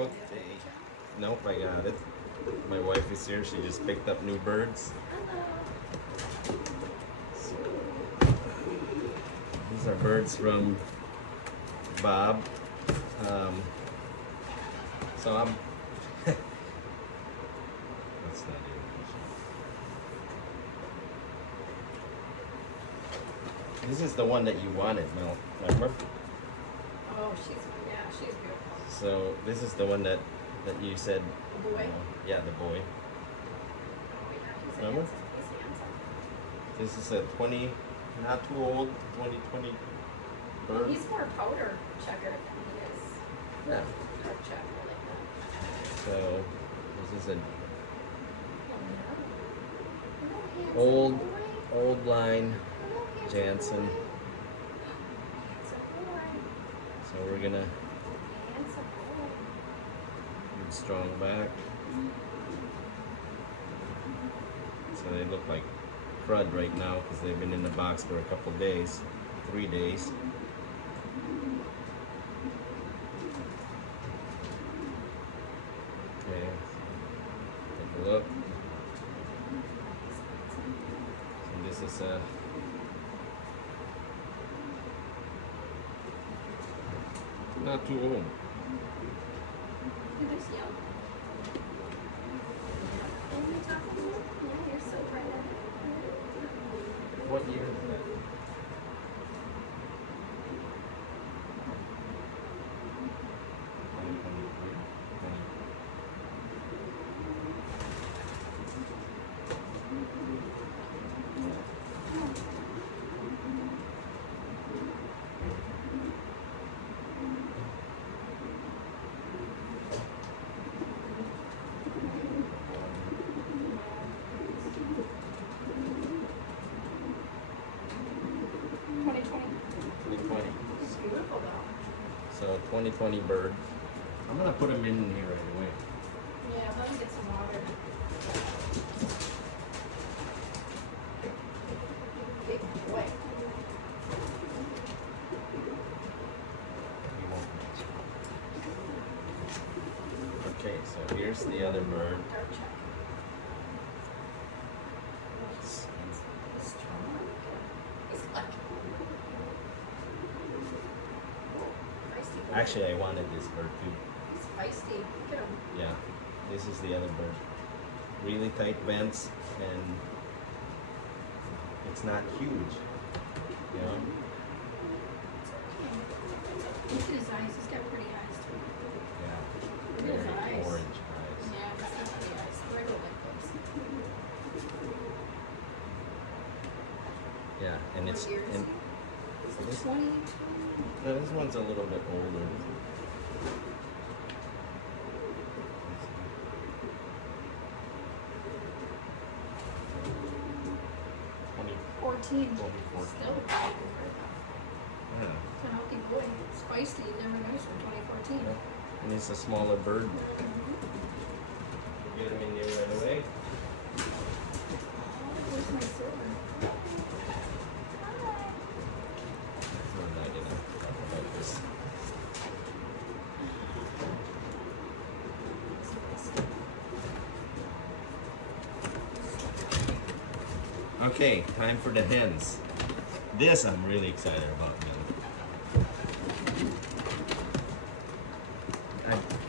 Okay. Nope, I got it. My wife is here. She just picked up new birds. So, these are birds from Bob. So I'm. That's not even. This is the one that you wanted, Mel. Remember? Oh, she's beautiful. So this is the one that you said. The boy? Yeah, the boy. Oh, yeah, he's Remember? handsome. He's handsome. This is a 20, not too old, 2020 bird. He's more powder checker than he is Yeah. dark checker like that. So this is an Oh, old handsome boy. old line Hello, handsome Jansen. boy. Handsome boy. So we're gonna Handsome boy. do strong back. So they look like crud right now because they've been in the box for a couple days, 3 days. Okay, take a look. So this is not too old. He looks young. Are you talking to me? Yeah, you're so bright. What year is that? 2023? It's beautiful though. So 2020 bird. I'm gonna put him in here right away. Yeah, let him get some water. Big boy. He won't match. Okay, so here's the other bird. Dark checker. He's strong. He's lucky. Feisty boy. Actually, I wanted this bird too. He's feisty. Look at him. Yeah, this is the other bird. Really tight vents, and it's not huge. You know? Look at his eyes. He's got pretty eyes too. Yeah. Look at his Very eyes. orange eyes. Yeah, he's got pretty eyes. I go like those. Yeah, and it's What year is and he? Is it this- 20? no, this one's a little bit older. 14. 2014. Still a Yeah. healthy boy. It's feisty. You never know from 2014. And it's a smaller bird. Get him in there right away. Where's my silver? We're not gonna talk about this. Okay, time for the hens. This I'm really excited about, man.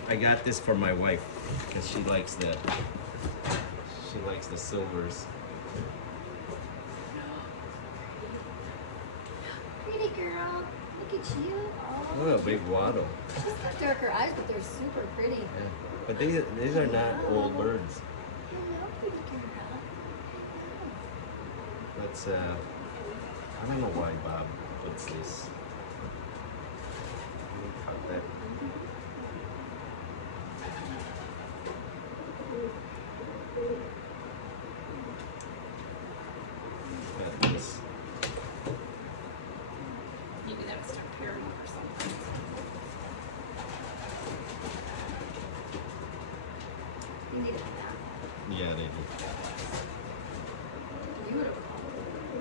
I got this for my wife because she likes the silvers. Pretty girl. Look at you. Look at a big waddle. She's got darker eyes, but they're super pretty. Yeah. But these are not old birds. Hello, pretty girl. That's I don't know why Bob puts this. Let me cut that. Cut this. Maybe that was stuck here or something. You need a nap. Yeah, they do. Beautiful.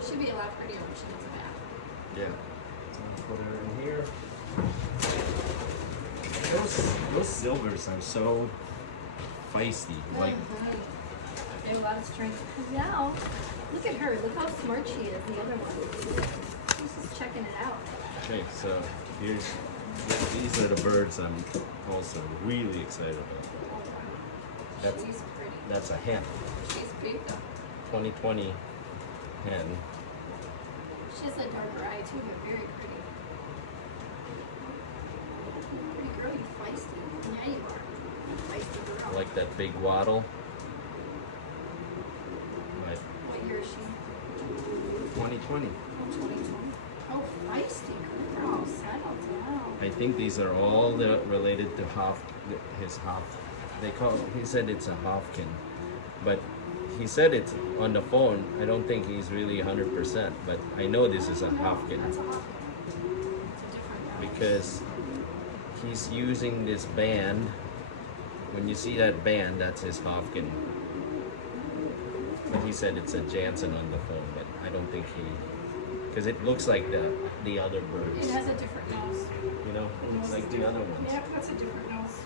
She'd be a lot prettier when she gets a bath. Yeah. So I'll put her in here. Those silvers are so feisty. Like They have a lot of strength. Now, look at her. Look how smart she is. The other one. She's just checking it out. okay, so these are the birds I'm also really excited about. That's She's pretty. that's a hen, She's big though. 2020 hen. She has a darker eye too, but very pretty. Pretty girl, you feisty. Yeah, you are. Feisty I girl. like that big waddle. Right, What year is she? 2020. Oh, 2020. Oh, feisty girl. Settle down. I think these are all related to his Hoff. He said it's a Hofkin, but he said it's on the phone. I don't think he's really 100%, but I know this is a Hofkin That's a hot one. It's a different guy. because he's using this band. When you see that band, that's his Hofkin. But he said it's a Jansen on the phone, but I don't think because it looks like the other birds. It has a different nose. You know, it looks like the other ones. Yep, that's a different nose.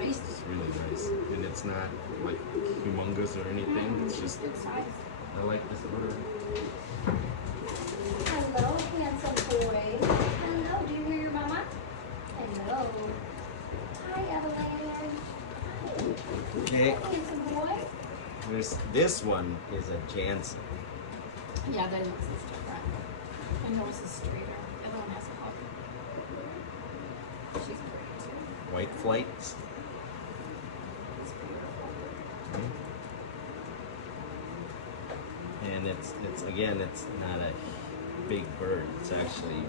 It's really nice, and it's not like humongous or anything. It's just Good size. I like this bird. Hello, handsome boy. Hello, do you hear your mama? Hello. Hi, Avalanche. Okay, Hi, handsome boy. this one is a Jansen. Yeah, that nose is different. My nose is straighter. The other one has a hook. She's pretty too. White flights. It's beautiful. And it's again, it's not a big bird. It's actually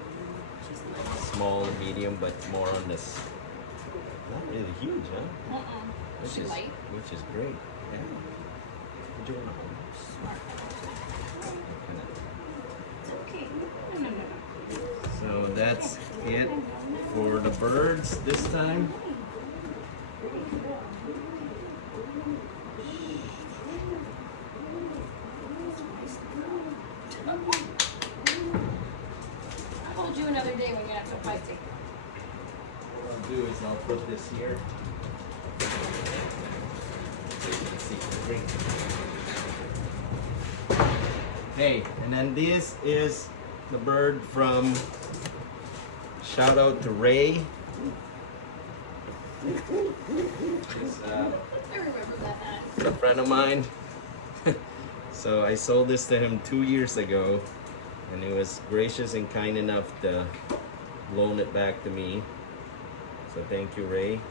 She's nice. small, medium, but more on this. Not really huge, huh? Is she light? Which is great. Yeah. Would you want Smart. to It's okay. No. So that's it for the birds this time. I'll hold you another day when you're not so feisty. What I'll do is I'll put this here. So you can see the drink. Okay, and then this is the bird from, shout out to Ray. He's I remember that. a friend of mine. So I sold this to him 2 years ago, and he was gracious and kind enough to loan it back to me. So thank you, Ray.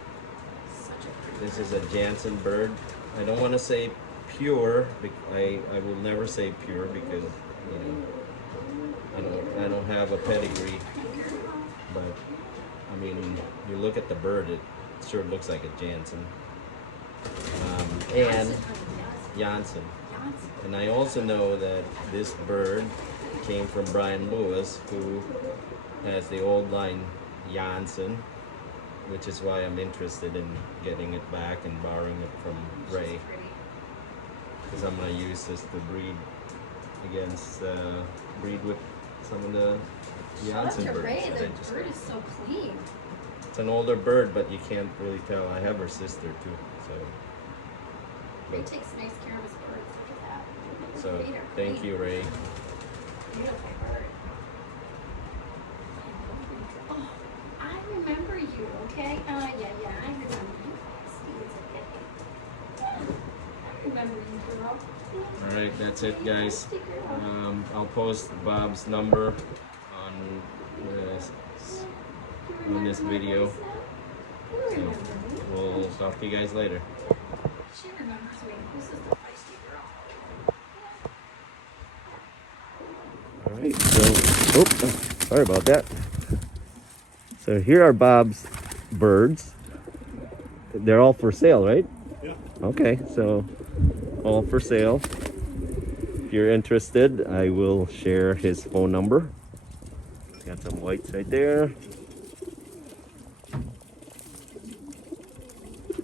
Such a pretty. This is a Jansen bird. I don't want to say pure. I will never say pure because I don't have a pedigree. But I mean, you look at the bird, it sure looks like a Jansen. And Jansen. And I also know that this bird came from Brian Lewis, who has the old line Jansen, which is why I'm interested in getting it back and borrowing it from Ray, because I'm going to use this to breed with some of the Jansen birds. Ray, that the I just bird got. is so clean. It's an older bird, but you can't really tell. I have her sister too, Ray takes nice care of his birds. Look at that. so Feet are thank clean. you, Ray. Beautiful bird. Oh, I remember you, okay? Yeah, I remember you. It's okay. I remember you, girl. All right, that's it, guys. Nasty girl. I'll post Bob's number on this video. You So remember me. we'll talk to you guys later. She remembers me. This is the feisty girl. All right, so sorry about that. So here are Bob's birds. They're all for sale, right? Yeah. Okay, so all for sale. If you're interested, I will share his phone number. Got some whites right there.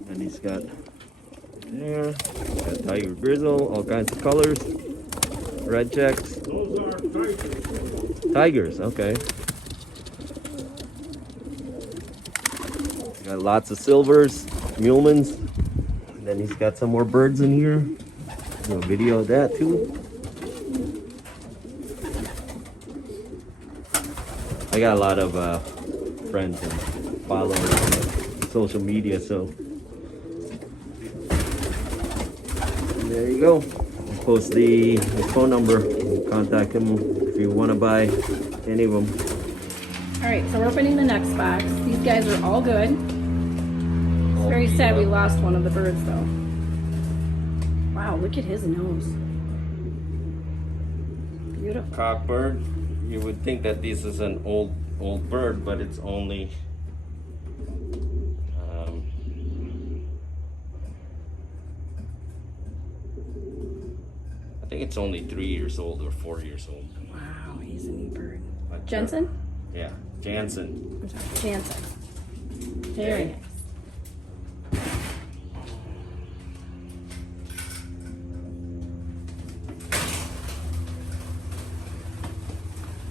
And he's got there, got tiger grizzle, all kinds of colors. Red checks? Those are tigers. Tigers, okay. Got lots of silvers, mulemans. And then he's got some more birds in here. Do a video of that too. I got a lot of friends and followers on social media, so and there you go. I'll post the phone number. Contact him if you want to buy any of them. All right, so we're opening the next box. These guys are all good. It's very sad we lost one of the birds though. Wow, look at his nose. Beautiful. Cockbird. You would think that this is an old bird, but it's only I think it's only 3 years old or 4 years old. Wow, he's a neat bird. But, Jansen? Yeah, Jansen. I'm sorry, Jansen. Very nice.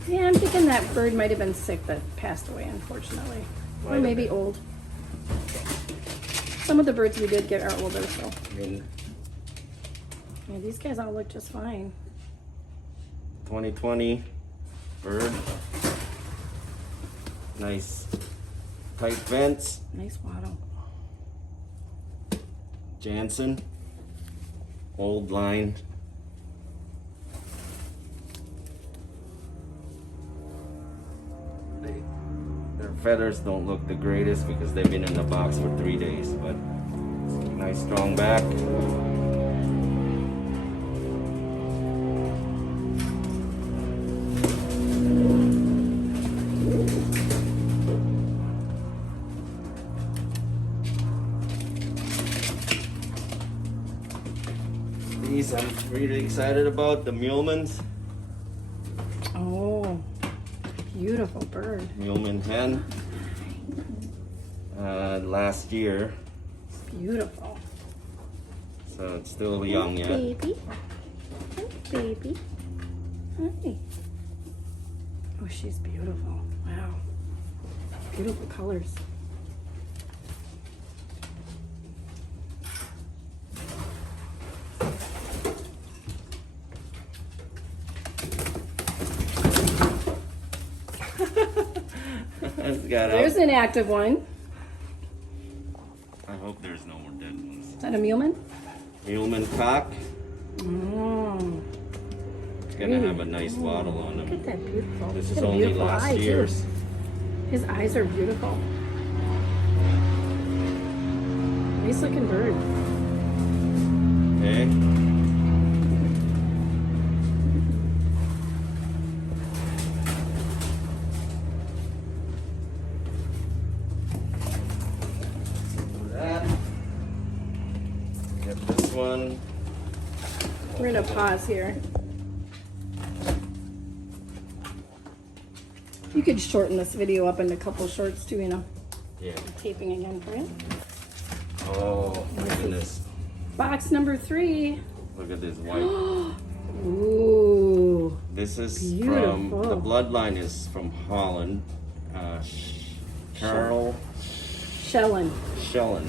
Yeah, I'm thinking that bird might have been sick that passed away, unfortunately. Or maybe old. Some of the birds we did get are older, so. I mean, yeah, these guys all look just fine. 2020 bird. Nice tight vents. Nice waddle. Jansen. Old line. Their feathers don't look the greatest because they've been in the box for 3 days, but nice strong back. These I'm really excited about, the mulemans. Oh, beautiful bird. Muleman hen. Last year, It's beautiful. so it's still young yet. Baby. Hi, baby. Hi. Oh, she's beautiful. Wow. Beautiful colors. There's an active one. I hope there's no more dead ones. Is that a muleman? Muleman cock. Oh. It's gonna have a nice waddle on Look him. at that beautiful. This He's is got a only beautiful last eye, too. year's. His eyes are beautiful. Nice looking bird. Okay. That. Get this one. We're gonna pause here. You could shorten this video up into a couple shorts too, you know. Yeah. Taping again for you. Oh my goodness. Box number 3. Look at this white. Ooh. This is from Beautiful. the bloodline is from Holland. Carl Shellen. Schellen.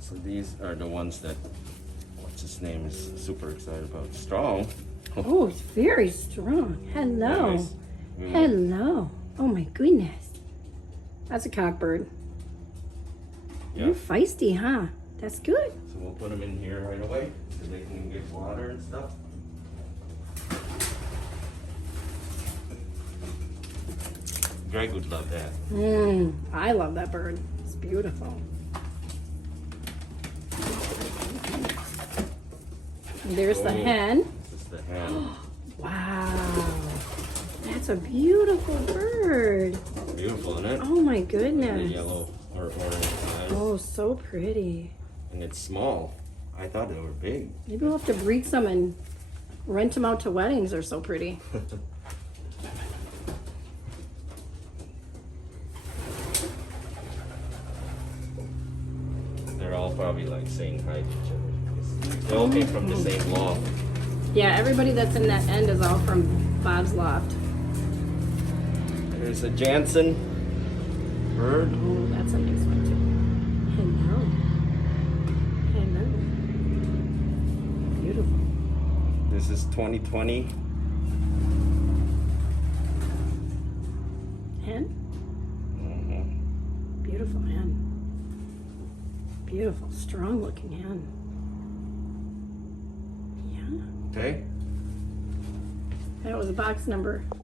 So these are the ones that what's his name is super excited about. Strong. Oh, it's very strong. Hello. Nice. Hello. Oh my goodness. That's a cockbird. Yeah. You're feisty, huh? That's good. So we'll put them in here right away so they can get water and stuff. Greg would love that. I love that bird. It's beautiful. And there's the hen. This is the hen. Wow. That's a beautiful bird. Beautiful, isn't it? Oh my The goodness. yellow or orange eyes. Oh, so pretty. And it's small. I thought they were big. Maybe we'll have to breed some and rent them out to weddings. They're so pretty. They're all probably like saying hi to each other. They all came from the same loft. Yeah, everybody that's in that end is all from Bob's loft. There's a Jansen bird. Oh, that's a nice one too. Hello. Hello. Beautiful. This is 2020. Hen? Beautiful hen. Beautiful, strong looking hen. Yeah. Okay. That was box number